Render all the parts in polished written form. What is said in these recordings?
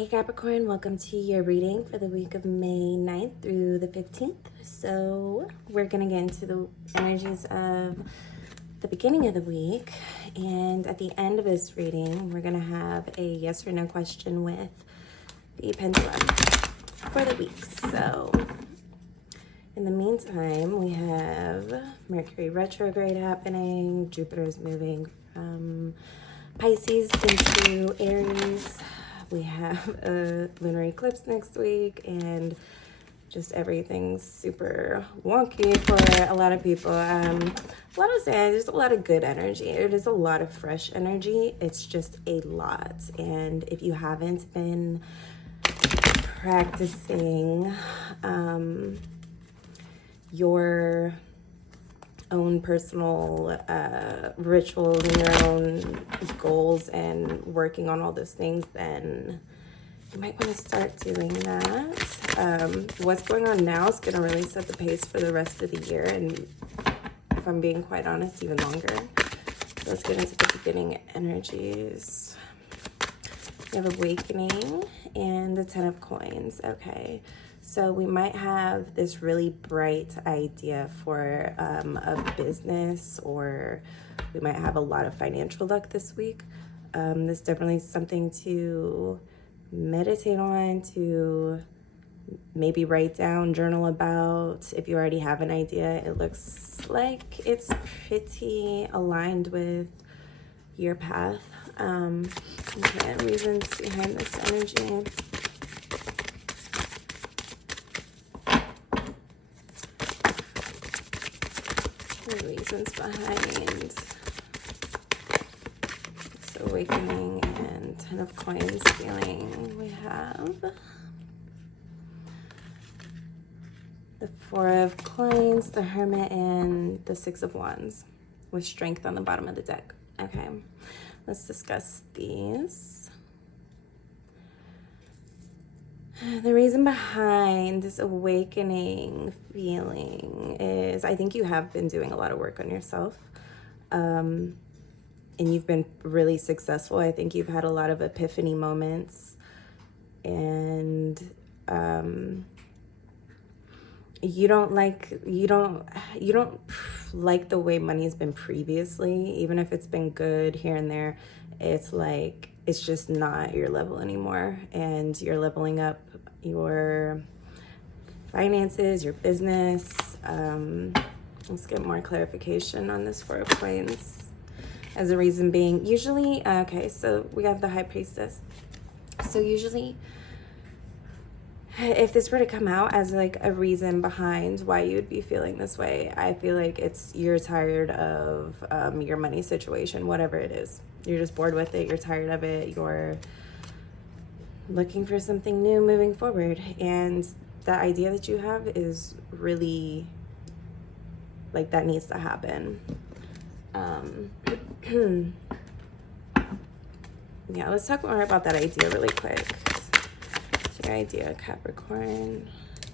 Hey Capricorn, welcome to your reading for the week of May 9th through the 15th. So we're going to get into the energies of the beginning of the week. And at the end of this reading, we're going to have a yes or no question with the pendulum for the week. So in the meantime, we have Mercury retrograde happening. Jupiter is moving from Pisces into Aries. We have a lunar eclipse next week, and just everything's super wonky for a lot of people. What I'm saying, there's a lot of good energy. It is a lot of fresh energy. It's just a lot. And if you haven't been practicing your own personal rituals and your own goals and working on all those things, then you might want to start doing that. What's going on now is going to really set the pace for the rest of the year, and if I'm being quite honest, even longer. So let's get into the beginning energies. We have awakening and the 10 of coins. Okay, so we might have this really bright idea for a business, or we might have a lot of financial luck this week. This definitely is something to meditate on, to maybe write down, journal about. If you already have an idea, it looks like it's pretty aligned with your path. Okay, reasons behind this energy. The reasons behind this awakening and 10 of coins feeling. We have the 4 of coins, the hermit, and the 6 of wands with strength on the bottom of the deck. Okay, let's discuss these. The reason behind this awakening feeling is I think you have been doing a lot of work on yourself, and you've been really successful. I think you've had a lot of epiphany moments, and you don't like the way money's been previously. Even if it's been good here and there, it's like it's just not your level anymore, and you're leveling up your finances, your business. Let's get more clarification on this 4 of coins. As a reason being, usually, okay, so we have the High Priestess. So usually, if this were to come out as like a reason behind why you would be feeling this way, I feel like it's you're tired of your money situation, whatever it is. You're just bored with it. You're tired of it. You're looking for something new moving forward. And the idea that you have is really like that needs to happen. Yeah, let's talk more about that idea really quick. Your idea, Capricorn.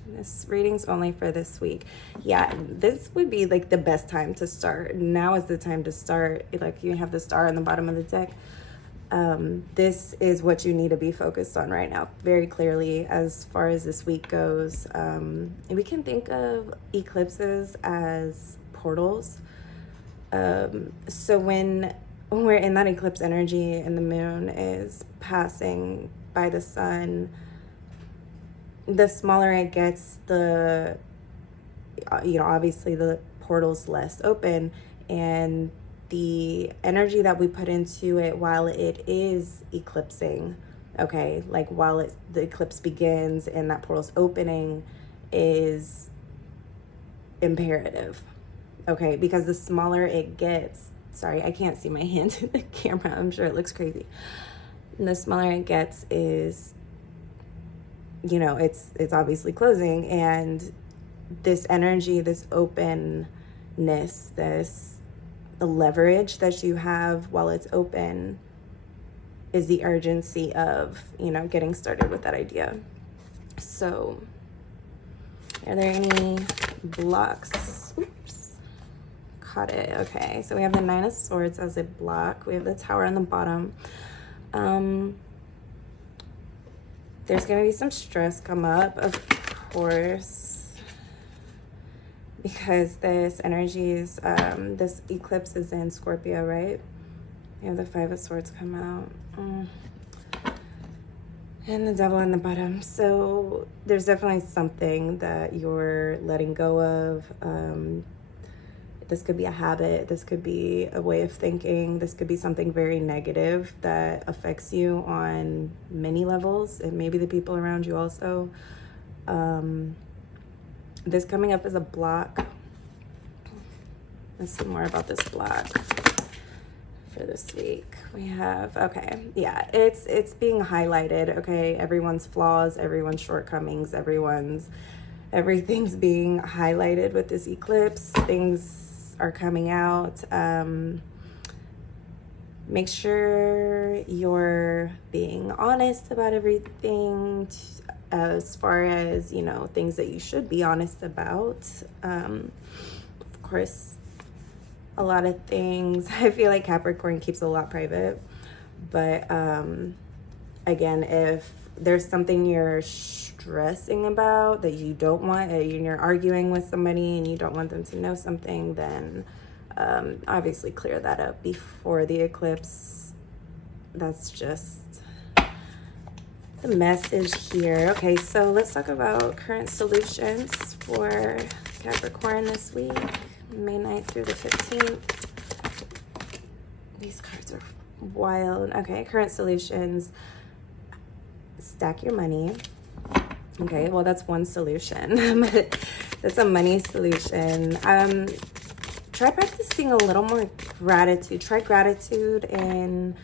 This reading's only for this week. Yeah, this would be like the best time to start. Now is the time to start. Like you have the star on the bottom of the deck. This is what you need to be focused on right now, very clearly, as far as this week goes. We can think of eclipses as portals. So when we're in that eclipse energy and the moon is passing by the sun, the smaller it gets, the obviously the portal's less open, and the energy that we put into it while it is eclipsing, okay, like while the eclipse begins and that portal's opening, is imperative, okay, because the smaller it gets, sorry, I can't see my hand in the camera, I'm sure it looks crazy. And the smaller it gets is, it's obviously closing, and this energy, this openness, the leverage that you have while it's open is the urgency of, getting started with that idea. So are there any blocks? Oops, caught it. Okay, so we have the 9 of Swords as a block. We have the Tower on the bottom. There's going to be some stress come up, of course, because this energy is, this eclipse is in Scorpio, right? You have the Five of Swords come out. And the Devil on the bottom. So there's definitely something that you're letting go of. This could be a habit. This could be a way of thinking. This could be something very negative that affects you on many levels. And maybe the people around you also. This coming up as a block. Let's see more about this block for this week. We have, okay, yeah, it's being highlighted, okay? Everyone's flaws, everyone's shortcomings, everything's being highlighted with this eclipse. Things are coming out. Make sure you're being honest about everything, as far as, you know, things that you should be honest about. Of course, a lot of things, I feel like Capricorn keeps a lot private, but again, if there's something you're stressing about that you don't want, you're arguing with somebody and you don't want them to know something, then obviously clear that up before the eclipse. That's just the message here. Okay, so let's talk about current solutions for Capricorn this week, May 9th through the 15th. These cards are wild. Okay, current solutions. Stack your money. Okay, well, that's one solution. That's a money solution. Try practicing a little more gratitude. Try gratitude, and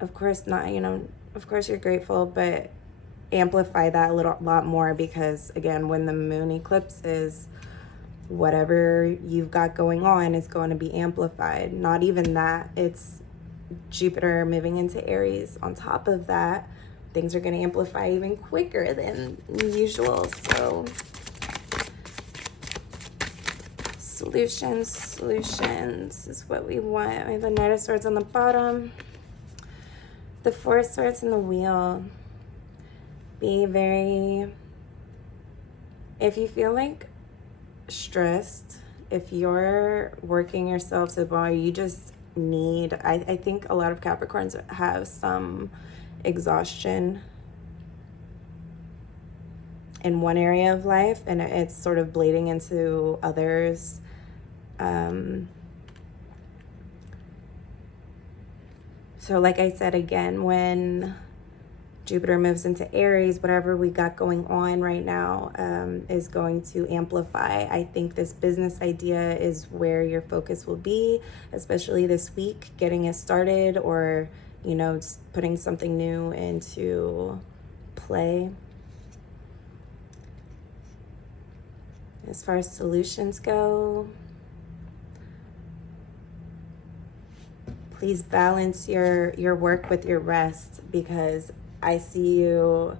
of course, not, you know, of course you're grateful, but amplify that a lot more, because again, when the moon eclipses, whatever you've got going on is going to be amplified. Not even that, it's Jupiter moving into Aries. On top of that, things are going to amplify even quicker than usual. So solutions is what we want. We have the Knight of Swords on the bottom, the Four of Swords in the wheel. Be very, if you feel like stressed, if you're working yourself to the bone, you just need, I think a lot of Capricorns have some exhaustion in one area of life, and it's sort of bleeding into others. So like I said, again, when Jupiter moves into Aries, whatever we got going on right now is going to amplify. I think this business idea is where your focus will be, especially this week, getting it started, or, you know, just putting something new into play. As far as solutions go, please balance your work with your rest, because I see you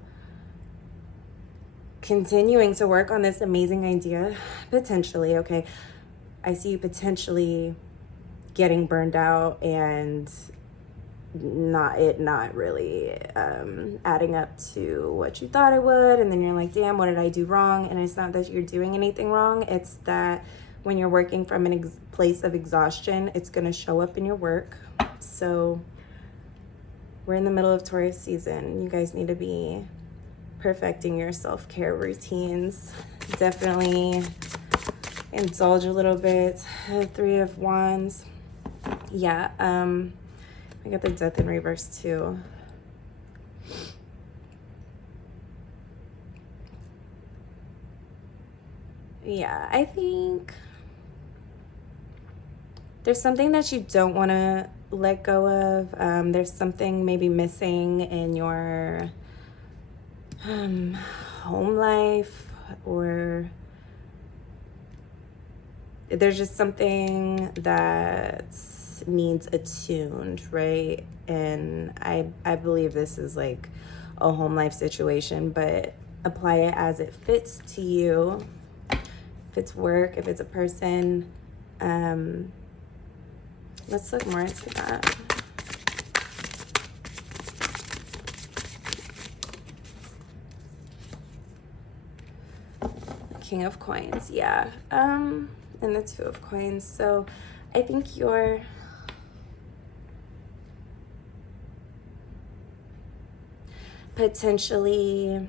continuing to work on this amazing idea, potentially, okay? I see you potentially getting burned out and not really adding up to what you thought it would, and then you're like, damn, what did I do wrong? And it's not that you're doing anything wrong, it's that when you're working from a place of exhaustion, it's going to show up in your work. So we're in the middle of Taurus season. You guys need to be perfecting your self-care routines. Definitely indulge a little bit. Three of Wands. Yeah, I got the Death in reverse too. Yeah, I think there's something that you don't want to let go of. There's something maybe missing in your home life, or there's just something that needs attuned, right? And I believe this is like a home life situation, but apply it as it fits to you. If it's work, if it's a person, let's look more into that. King of Coins, yeah. And the Two of Coins. So I think you're potentially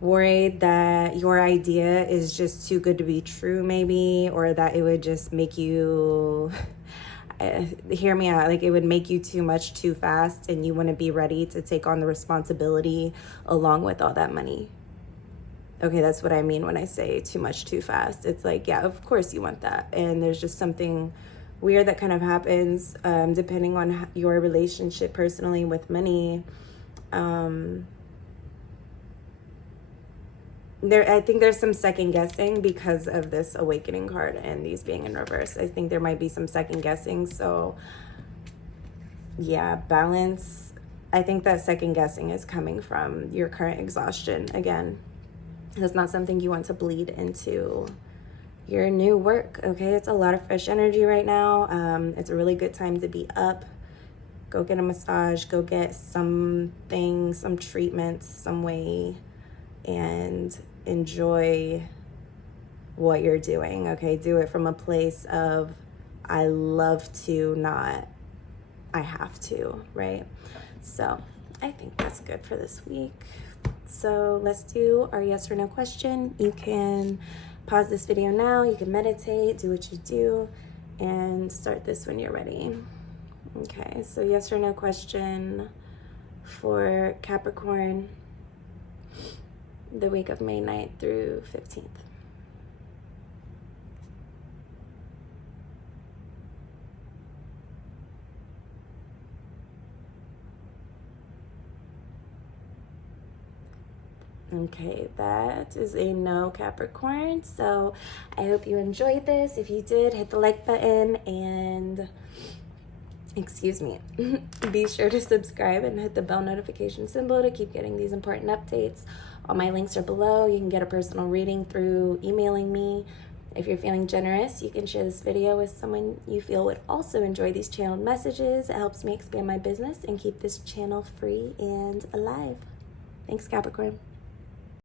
worried that your idea is just too good to be true, maybe, or that it would just make you hear me out, like it would make you too much too fast, and you wouldn't be ready to take on the responsibility along with all that money. Okay, that's what I mean when I say too much too fast. It's like, yeah, of course you want that, and there's just something weird that kind of happens depending on your relationship personally with money. I think there's some second guessing because of this Awakening card and these being in reverse. I think there might be some second guessing. So yeah, balance. I think that second guessing is coming from your current exhaustion. Again, that's not something you want to bleed into your new work. Okay, it's a lot of fresh energy right now. It's a really good time to be up. Go get a massage, go get something, some treatment, some way, and enjoy what you're doing. Okay, do it from a place of I love to, not I have to, right? So I think that's good for this week. So let's do our yes or no question. You can pause this video now, you can meditate, do what you do, and start this when you're ready. Okay, so yes or no question for Capricorn, the week of May 9th through 15th. Okay, that is a no, Capricorn. So I hope you enjoyed this. If you did, hit the like button and, excuse me, be sure to subscribe and hit the bell notification symbol to keep getting these important updates. All my links are below. You can get a personal reading through emailing me. If you're feeling generous, you can share this video with someone you feel would also enjoy these channeled messages. It helps me expand my business and keep this channel free and alive. Thanks, Capricorn.